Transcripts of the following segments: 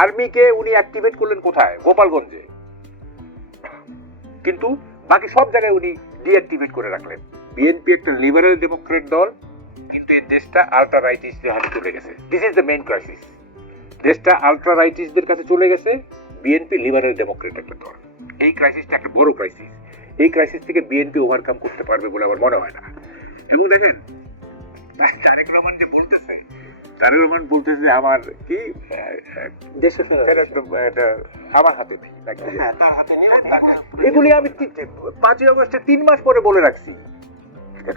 আর্মিকে উনি অ্যাক্টিভেট করলেন কোথায়? গোপালগঞ্জে। কিন্তু বাকি সব জায়গায় উনি ডিঅ্যাক্টিভেট করে রাখলেন। বিএনপি একটা লিবারেল ডেমোক্রেট দল, কিন্তু এই দেশটা আল্ট্রা রাইটিস্টদের হাতে চলে গেছে। This is the main crisis. দেশটা আল্ট্রা রাইটিস্টদের কাছে চলে গেছে, বিএনপি লিবারেল ডেমোক্রেট একটা দল। এই ক্রাইসিসটা একটা বড় ক্রাইসিস। এই ক্রাইসিস থেকে বিএনপি ওভারকাম করতে পারবে বলে আমার মনে হয় না। এবং দেখেন তারেক রহমান যে বলতেছে, তারেক রহমান বলতেছে আমার কি দেশে আমার হাতে নেই। এগুলি আমি 5ই আগস্টে 3 মাস পরে বলে রাখছি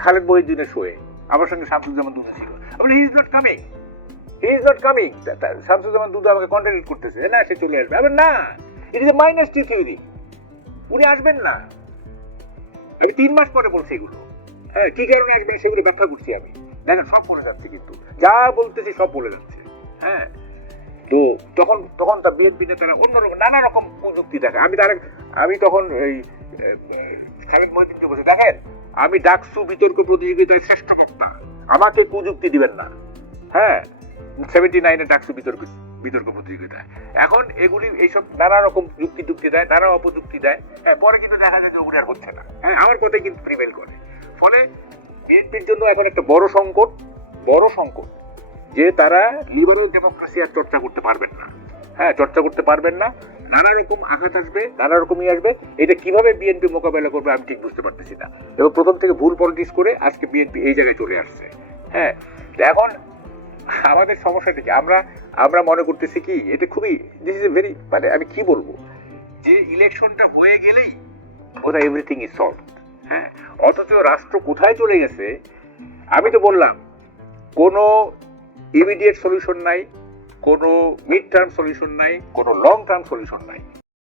খালেদ মহিউদ্দিনের শোয়ে। আমার সঙ্গে শামসুজ্জামান দুদু ছিল। He is not coming, he is not coming. Shamsuzzaman Dudu আমাকে কন্ট্রাডিক্ট করতেছে, না সে চলে আসবে। আবার না, ইট ইজ এ মাইনাসটি থিওরি, উনি আসবেন না। আমি 3 মাস পরে বলছি এগুলো। হ্যাঁ, কি কারণে আসবেন সেগুলো ব্যাখ্যা করছি আমি। দেখেন সব বলে যাচ্ছে, কিন্তু যা বলতেছি সব বলে যাচ্ছে। হ্যাঁ, তো তখন তা বিএনপি নেতারা অন্যরকম নানা রকম কুযুক্তি দেখে। আমি তখন এই খালেদ মহিউদ্দিনকে বলছি, দেখেন আমি ডাকসু বিতর্ক প্রতিযোগিতায় শ্রেষ্ঠ বক্তা, আমাকে কুযুক্তি দিবেন না। হ্যাঁ, 79-এ ডাকসু বিতর্ক প্রতিযোগিতায়। এখন এগুলি এইসব নানা রকম যুক্তি দেয়, নানা অপযুক্তি দেয়। হ্যাঁ, পরে কিন্তু দেখা যায় যে ওগুলি আর হচ্ছে না। হ্যাঁ, আমার কথাই কিন্তু প্রিভেল করে। ফলে বিএনপির জন্য এখন একটা বড় সংকট যে তারা লিবারেল ডেমোক্রেসি আর চর্চা করতে পারবেন না। হ্যাঁ, চর্চা করতে পারবেন না। নানা রকম আঘাত আসবে, নানা রকমই আসবে। এটা কিভাবে বিএনপি মোকাবেলা করবে আমি ঠিক বুঝতে পারতেছি না। এবং প্রথম থেকে ভুল পলিটিক্স করে আজকে বিএনপি এই জায়গায় চলে আসছে। হ্যাঁ, এখন আমাদের সমস্যাটা কি, আমরা মনে করতেছি কি এটা খুবই দিস ইজ এ ভেরি, মানে আমি কি বলবো, যে ইলেকশনটা হয়ে গেলেই কোথায় এভরিথিং ইজ সলভ। হ্যাঁ, অথচ রাষ্ট্র কোথায় চলে গেছে। আমি তো বললাম কোনো ইমিডিয়েট সলিউশন নাই, কোনো মিড টার্ম সলিউশন নাই, কোনো লং টার্ম সলিউশন নাই।